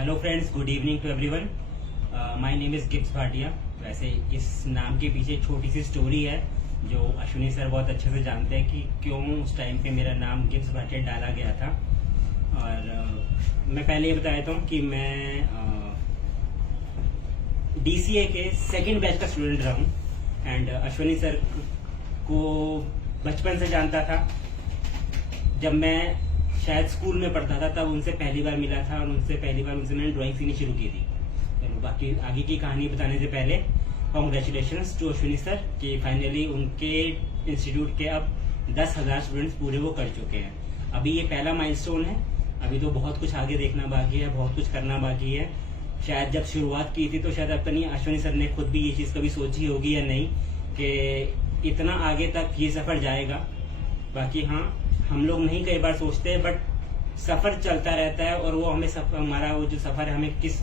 Hello friends, good evening to everyone. My name is Gibbs Bhatia. वैसे इस नाम के पीछे छोटी सी स्टोरी है जो अश्विनी सर बहुत अच्छे से जानते हैं कि क्यों उस टाइम पे मेरा नाम गिब्स भाटिया डाला गया था। और मैं पहले ये बता देता हूँ कि मैं DCA के सेकंड बैच का स्टूडेंट रहा हूँ एंड अश्विनी सर को बचपन से जानता था। जब मैं शायद स्कूल में पढ़ता था तब उनसे पहली बार मिला था और उनसे पहली बार उनसे मैंने ड्राइंग सीखनी शुरू की थी। तो बाकी आगे की कहानी बताने से पहले कॉन्ग्रेचुलेशंस टू अश्विनी सर कि फाइनली उनके इंस्टीट्यूट के अब 10,000 स्टूडेंट्स पूरे वो कर चुके हैं। अभी ये पहला माइलस्टोन है, अभी तो बहुत कुछ आगे देखना बाकी है, बहुत कुछ करना बाकी है। शायद जब शुरुआत की थी तो शायद अब नहीं अश्विनी सर ने खुद भी ये चीज़ कभी सोची होगी या नहीं कि इतना आगे तक ये सफ़र जाएगा। बाकी हाँ, हम लोग नहीं कई बार सोचते बट सफर चलता रहता है और वो हमें हमारा वो जो सफर है हमें किस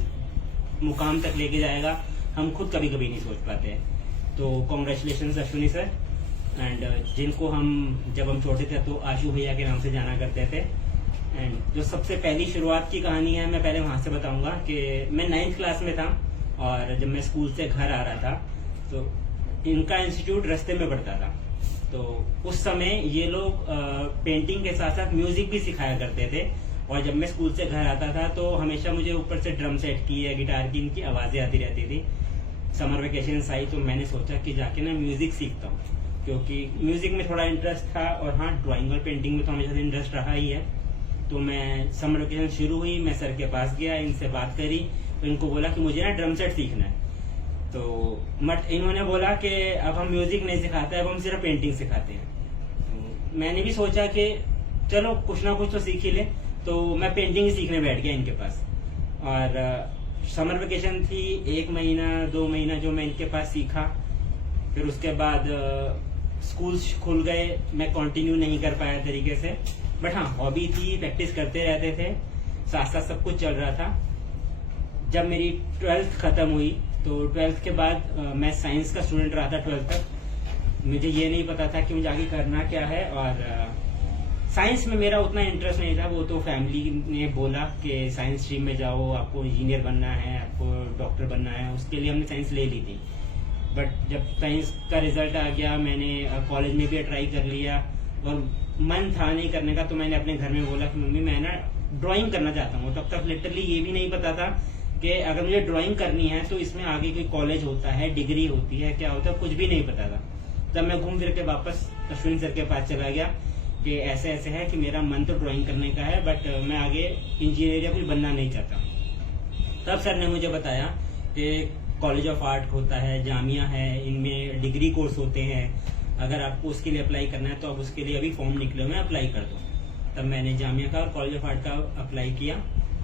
मुकाम तक लेके जाएगा हम खुद कभी कभी नहीं सोच पाते हैं। तो कॉन्ग्रेचुलेशंस अश्विनी सर एंड जिनको हम जब हम छोटे थे तो आशु भैया के नाम से जाना करते थे। एंड जो सबसे पहली शुरुआत की कहानी है मैं पहले वहां से बताऊंगा कि मैं 9th क्लास में था और जब मैं स्कूल से घर आ रहा था तो इनका इंस्टीट्यूट रास्ते में पड़ता था। तो उस समय ये लोग पेंटिंग के साथ साथ म्यूजिक भी सिखाया करते थे और जब मैं स्कूल से घर आता था तो हमेशा मुझे ऊपर से ड्रम सेट की या गिटार की इनकी आवाजें आती रहती थी। समर वेकेशन आई तो मैंने सोचा कि जाके ना म्यूजिक सीखता हूँ क्योंकि म्यूजिक में थोड़ा इंटरेस्ट था और हाँ ड्राइंग और पेंटिंग में तो हमेशा से इंटरेस्ट रहा ही है। तो मैं समर वेकेशन शुरू हुई, मैं सर के पास गया, इनसे बात करी तो इनको बोला कि मुझे ना ड्रम सेट सीखना है। तो बट इन्होंने बोला कि अब हम म्यूजिक नहीं सिखाते, अब हम सिर्फ पेंटिंग सिखाते हैं। तो मैंने भी सोचा कि चलो कुछ ना कुछ तो सीख ही ले, तो मैं पेंटिंग ही सीखने बैठ गया इनके पास। और समर वेकेशन थी, 1 महीना 2 महीना जो मैं इनके पास सीखा। फिर उसके बाद स्कूल खुल गए, मैं कंटिन्यू नहीं कर पाया तरीके से, बट हाँ हॉबी थी, प्रैक्टिस करते रहते थे, साथ साथ सब कुछ चल रहा था। जब मेरी 12th खत्म हुई तो 12th के बाद मैं साइंस का स्टूडेंट रहा था 12th तक। मुझे ये नहीं पता था कि मुझे आगे करना क्या है और साइंस में मेरा उतना इंटरेस्ट नहीं था। वो तो फैमिली ने बोला कि साइंस स्ट्रीम में जाओ, आपको इंजीनियर बनना है, आपको डॉक्टर बनना है, उसके लिए हमने साइंस ले ली थी। बट जब साइंस का रिजल्ट आ गया मैंने कॉलेज में भी ट्राई कर लिया और मन था नहीं करने का, तो मैंने अपने घर में बोला कि मम्मी मैं ना ड्राइंग करना चाहता हूँ। तब तक लिटरली ये भी नहीं पता था कि अगर मुझे ड्राइंग करनी है तो इसमें आगे कोई कॉलेज होता है, डिग्री होती है, क्या होता है, कुछ भी नहीं पता था। तब मैं घूम फिर के वापस अश्विनी सर के पास चला गया कि ऐसे ऐसे है कि मेरा मन तो ड्राइंग करने का है बट मैं आगे इंजीनियर या कुछ बनना नहीं चाहता। तब सर ने मुझे बताया कि कॉलेज ऑफ आर्ट होता है, जामिया है, इनमें डिग्री कोर्स होते हैं, अगर आपको उसके लिए अप्लाई करना है तो आप उसके लिए अभी फॉर्म निकले हुए अप्लाई कर दो। तब मैंने जामिया का और कॉलेज ऑफ आर्ट का अप्लाई किया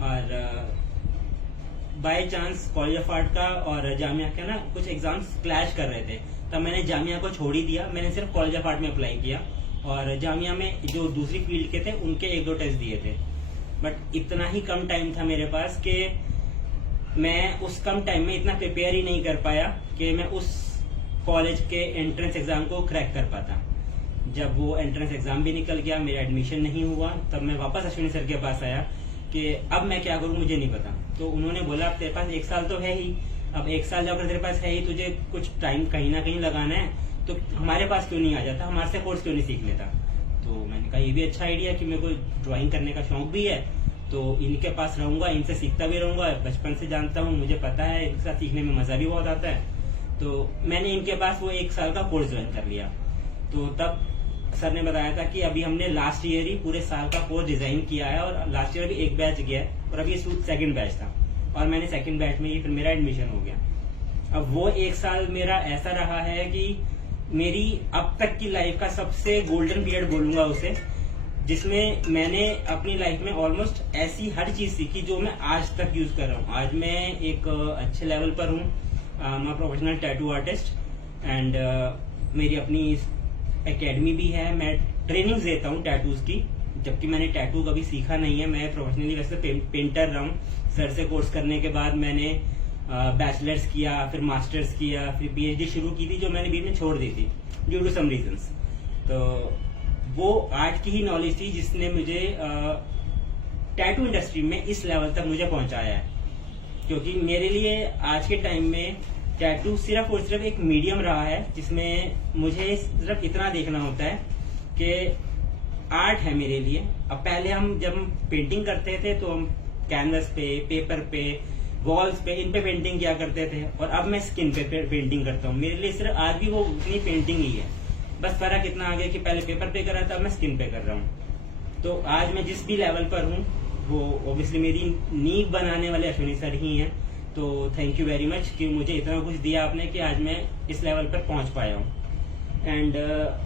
और by chance college of art का और जामिया का ना कुछ एग्जाम्स क्लैश कर रहे थे। तब मैंने जामिया को छोड़ ही दिया, मैंने सिर्फ कॉलेज ऑफ आर्ट में अप्लाई किया और जामिया में जो दूसरी फील्ड के थे उनके 1-2 टेस्ट दिए थे। बट इतना ही कम टाइम था मेरे पास कि मैं उस कम टाइम में इतना प्रिपेयर ही नहीं कर पाया कि मैं उस कॉलेज के एंट्रेंस एग्जाम को क्रैक कर पाता। जब वो एंट्रेंस एग्जाम भी निकल गया, मेरा एडमिशन नहीं हुआ, तब मैं वापस अश्विनी सर के पास आया कि अब मैं क्या करूं, मुझे नहीं पता। तो उन्होंने बोला अब तेरे पास 1 साल तो है ही, अब 1 साल जब तेरे पास है ही, तुझे कुछ टाइम कहीं ना कहीं लगाना है तो हमारे पास क्यों नहीं आ जाता, हमारे से कोर्स क्यों नहीं सीख लेता। तो मैंने कहा ये भी अच्छा आइडिया कि मेरे को ड्राइंग करने का शौक भी है, तो इनके पास रहूंगा, इनसे सीखता भी रहूंगा, बचपन से जानता हूँ, मुझे पता है इनके साथ सीखने में मजा भी बहुत आता है। तो मैंने इनके पास वो 1 साल का कोर्स ज्वाइन कर लिया। तो तब सर ने बताया था कि अभी हमने लास्ट ईयर ही पूरे साल का कोर्स डिजाइन किया है और लास्ट ईयर अभी 1 बैच गया है और अभी सेकंड बैच था और मैंने सेकंड बैच में ही फिर मेरा एडमिशन हो गया। अब वो 1 साल मेरा ऐसा रहा है कि मेरी अब तक की लाइफ का सबसे गोल्डन पीरियड बोलूंगा उसे, जिसमें मैंने अपनी लाइफ में ऑलमोस्ट ऐसी हर चीज सीखी जो मैं आज तक यूज कर रहा हूँ। आज मैं एक अच्छे लेवल पर हूँ, मैं प्रोफेशनल टैटू आर्टिस्ट एंड मेरी अपनी एकेडमी भी है, मैं ट्रेनिंग्स देता हूँ टैटूज की, जबकि मैंने टैटू कभी सीखा नहीं है। मैं प्रोफेशनली वैसे पेंटर रहा हूँ। सर से कोर्स करने के बाद मैंने बैचलर्स किया, फिर मास्टर्स किया, फिर PhD शुरू की थी जो मैंने बीच में छोड़ दी थी ड्यू टू सम रीजंस। तो वो आर्ट की ही नॉलेज थी जिसने मुझे टैटू इंडस्ट्री में इस लेवल तक मुझे पहुंचाया है। क्योंकि मेरे लिए आज के टाइम में टैटू सिर्फ और सिर्फ एक मीडियम रहा है, जिसमें मुझे सिर्फ इतना देखना होता है कि आर्ट है मेरे लिए। अब पहले हम जब पेंटिंग करते थे तो हम कैनवस पे, पेपर पे, वॉल्स पे, इन पे पेंटिंग किया करते थे, और अब मैं स्किन पे पेंटिंग करता हूँ। मेरे लिए सिर्फ आज भी वो उतनी पेंटिंग ही है, बस फर्क इतना आ गया कि पहले पेपर पे कर रहा था, अब मैं स्किन पे कर रहा हूँ। तो आज मैं जिस भी लेवल पर हूँ वो ऑब्वियसली मेरी नींव बनाने वाले अश्विनी सर ही हैं। तो थैंक यू वेरी मच कि मुझे इतना कुछ दिया आपने कि आज मैं इस लेवल पर पहुंच पाया हूँ। एंड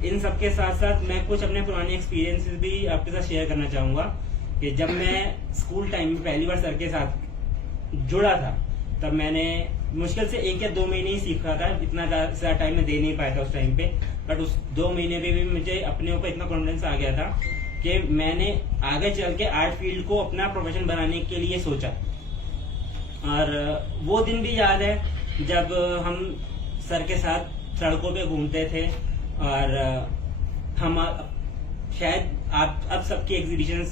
इन सब के साथ साथ मैं कुछ अपने पुराने एक्सपीरियंसेस भी आपके साथ शेयर करना चाहूंगा कि जब मैं स्कूल टाइम में पहली बार सर के साथ जुड़ा था, तब मैंने मुश्किल से 1 या 2 महीने ही सीखा था, इतना ज्यादा टाइम मैं दे नहीं पाया था उस टाइम पे। बट उस 2 महीने में भी मुझे अपने ऊपर इतना कॉन्फिडेंस आ गया था कि मैंने आगे चल के आर्ट फील्ड को अपना प्रोफेशन बनाने के लिए सोचा। और वो दिन भी याद है जब हम सर के साथ सड़कों पे घूमते थे, और हम शायद आप अब सबकी एग्जीबिशन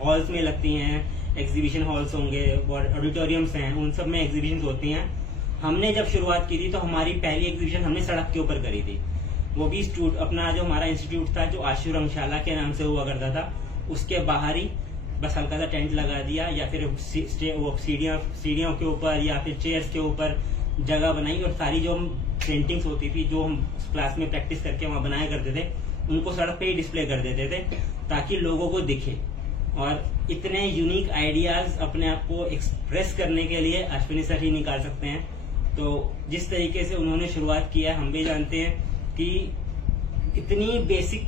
हॉल्स में लगती हैं, एग्जीबिशन हॉल्स होंगे और ऑडिटोरियम्स हैं, उन सब में एग्जीबिशन होती हैं। हमने जब शुरुआत की थी तो हमारी पहली एग्जीबिशन हमने सड़क के ऊपर करी थी, वो भी अपना जो हमारा इंस्टीट्यूट था जो आशु रंगशाला के नाम से हुआ करता था, उसके बाहर ही बस हल्का सा टेंट लगा दिया, या फिर सीढ़ियों के ऊपर या फिर चेयर्स के ऊपर जगह बनाई, और सारी जो हम पेंटिंग्स होती थी जो हम क्लास में प्रैक्टिस करके वहां बनाया करते थे, उनको सड़क पे ही डिस्प्ले कर देते थे ताकि लोगों को दिखे। और इतने यूनिक आइडियाज अपने आप को एक्सप्रेस करने के लिए अश्विनी सर ही निकाल सकते हैं। तो जिस तरीके से उन्होंने शुरुआत किया, हम भी जानते हैं कि इतनी बेसिक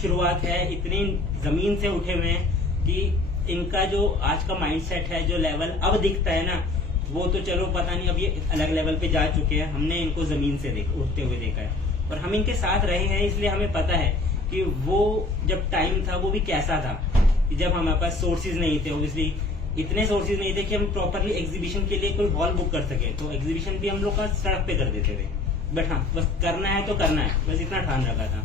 शुरुआत है, इतनी जमीन से उठे हुए हैं कि इनका जो आज का माइंडसेट है, जो लेवल अब दिखता है ना, वो तो चलो पता नहीं, अब ये अलग लेवल पे जा चुके हैं। हमने इनको जमीन से उठते हुए देखा है और हम इनके साथ रहे हैं, इसलिए हमें पता है कि वो जब टाइम था वो भी कैसा था, जब हमारे पास सोर्सेज नहीं थे। ऑब्वियसली इतने सोर्सेज नहीं थे कि हम प्रॉपरली एग्जीबिशन के लिए कोई हॉल बुक कर सके, तो एग्जीबिशन भी हम लोग का सड़क पे कर देते थे। बट हाँ, बस करना है तो करना है, बस इतना ठान रखा था।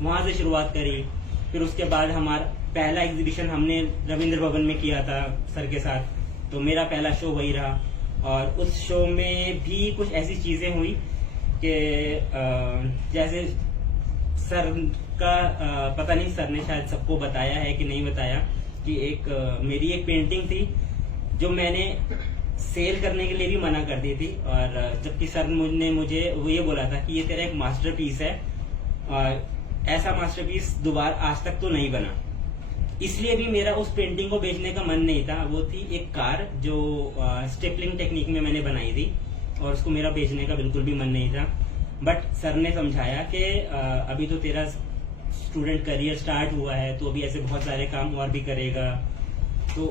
वहां से शुरुआत करी, फिर उसके बाद हमारा पहला एग्जीबिशन हमने रविंद्र भवन में किया था सर के साथ, तो मेरा पहला शो वही रहा। और उस शो में भी कुछ ऐसी चीजें हुई कि जैसे सर का पता नहीं, सर ने शायद सबको बताया है कि नहीं बताया, कि मेरी एक पेंटिंग थी जो मैंने सेल करने के लिए भी मना कर दी थी, और जबकि सर ने मुझे वो ये बोला था कि ये तेरा एक मास्टरपीस है, और ऐसा मास्टरपीस दोबारा आज तक तो नहीं बना। इसलिए भी मेरा उस पेंटिंग को बेचने का मन नहीं था। वो थी एक कार जो स्टेपलिंग टेक्निक में मैंने बनाई थी, और उसको मेरा बेचने का बिल्कुल भी मन नहीं था। बट सर ने समझाया कि अभी तो तेरा स्टूडेंट करियर स्टार्ट हुआ है, तो अभी ऐसे बहुत सारे काम और भी करेगा, तो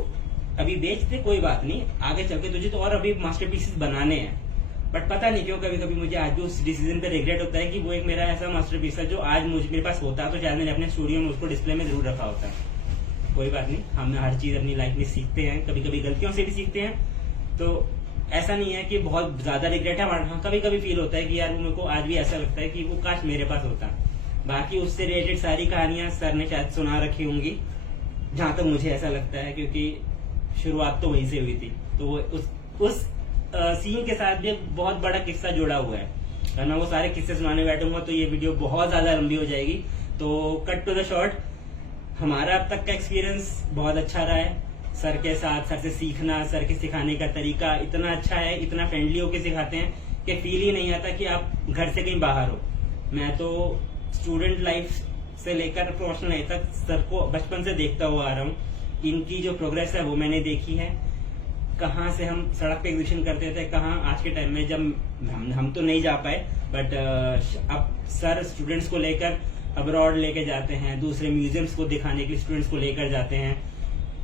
अभी बेच दे, कोई बात नहीं, आगे चल के तुझे तो और अभी मास्टरपीसेस बनाने हैं। बट पता नहीं क्यों कभी कभी मुझे आज भी उस डिसीजन पे रिग्रेट होता है कि वो एक मेरा ऐसा मास्टरपीस है जो आज मेरे पास होता तो शायद मैंने अपने स्टूडियो में उसको डिस्प्ले में जरूर रखा होता। कोई बात नहीं, हम हर चीज अपनी लाइफ में सीखते हैं, कभी कभी गलतियों से भी सीखते हैं, तो ऐसा नहीं है कि बहुत ज्यादा रिग्रेट है। हाँ, कभी कभी फील होता है कि यार मेरे को आज भी ऐसा लगता है कि वो काश मेरे पास होता। बाकी उससे रिलेटेड सारी कहानियां सर ने शायद सुना रखी होंगी, जहां तक मुझे ऐसा लगता है, क्योंकि शुरुआत तो वहीं से हुई थी। तो उस सीन के साथ भी बहुत बड़ा किस्सा जुड़ा हुआ है। मैं वो सारे किस्से सुनाने बैठूंगा तो ये वीडियो बहुत ज्यादा लंबी हो जाएगी। तो कट टू द शॉर्ट, हमारा अब तक का एक्सपीरियंस बहुत अच्छा रहा है। सर के साथ, सर से सीखना, सर के सिखाने का तरीका इतना अच्छा है, इतना फ्रेंडली होकर सिखाते हैं कि फील ही नहीं आता कि आप घर से कहीं बाहर हो। मैं तो स्टूडेंट लाइफ से लेकर प्रोफेशनल लाइफ तक सर को बचपन से देखता हुआ आ रहा हूँ। इनकी जो प्रोग्रेस है वो मैंने देखी है, कहाँ से हम सड़क पे एग्जीबिशन करते थे, कहाँ आज के टाइम में जब हम तो नहीं जा पाए, बट अब सर स्टूडेंट्स को लेकर अब्रॉड लेके जाते हैं, दूसरे म्यूजियम्स को दिखाने के लिए स्टूडेंट्स को लेकर जाते हैं।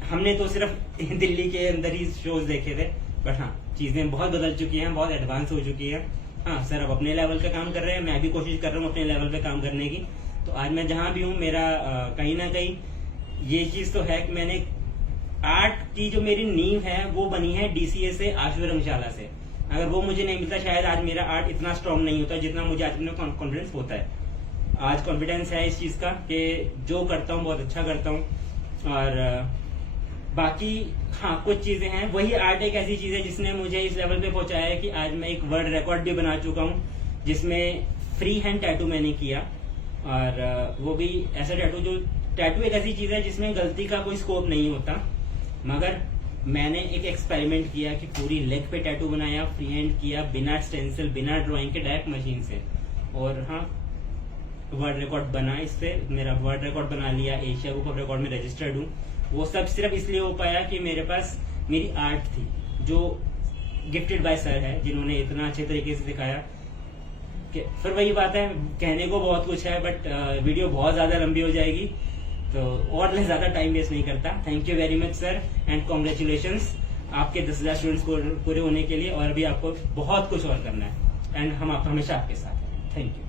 हमने तो सिर्फ दिल्ली के अंदर ही शोज देखे थे, बट हाँ, चीजें बहुत बदल चुकी हैं, बहुत एडवांस हो चुकी है। हाँ, सर अब अपने लेवल पे काम कर रहे हैं, मैं भी कोशिश कर रहा हूँ अपने लेवल पे काम करने की। तो आज मैं जहां भी हूँ, मेरा कहीं ना कहीं ये चीज तो है कि मैंने आर्ट की जो मेरी नींव है वो बनी है डीसीए से, आशु रंगशाला से। अगर वो मुझे नहीं मिलता शायद आज मेरा आर्ट इतना स्ट्रांग नहीं होता जितना मुझे आज में कॉन्फिडेंस होता है। आज कॉन्फिडेंस है इस चीज का कि जो करता हूँ बहुत अच्छा करता हूँ। और बाकी हाँ, कुछ चीजें हैं। वही आर्ट एक ऐसी चीज है जिसने मुझे इस लेवल पे पहुंचाया है कि आज मैं एक वर्ल्ड रिकॉर्ड भी बना चुका हूँ, जिसमें फ्री हैंड टैटू मैंने किया। और वो भी ऐसा टैटू एक ऐसी चीज है जिसमें गलती का कोई स्कोप नहीं होता, मगर मैंने एक एक्सपेरिमेंट किया कि पूरी लेग पे टैटू बनाया, फ्री हैंड किया, बिना स्टेंसिल, बिना ड्राइंग के, डायरेक्ट मशीन से। और हाँ, वर्ल्ड रिकॉर्ड बना इससे, मेरा वर्ल्ड रिकॉर्ड बना लिया, एशिया बुक ऑफ रिकॉर्ड में रजिस्टर्ड हूँ। वो सब सिर्फ इसलिए हो पाया कि मेरे पास मेरी आर्ट थी, जो गिफ्टेड बाय सर है, जिन्होंने इतना अच्छे तरीके से सिखाया। फिर वही बात है, कहने को बहुत कुछ है, बट वीडियो बहुत ज्यादा लंबी हो जाएगी, तो और मैं ज्यादा टाइम वेस्ट नहीं करता। Thank you very much sir, and congratulations आपके 10,000 स्टूडेंट्स पूरे होने के लिए, और भी आपको बहुत कुछ और करना है, एंड हम हमेशा आपके साथ हैं। Thank you.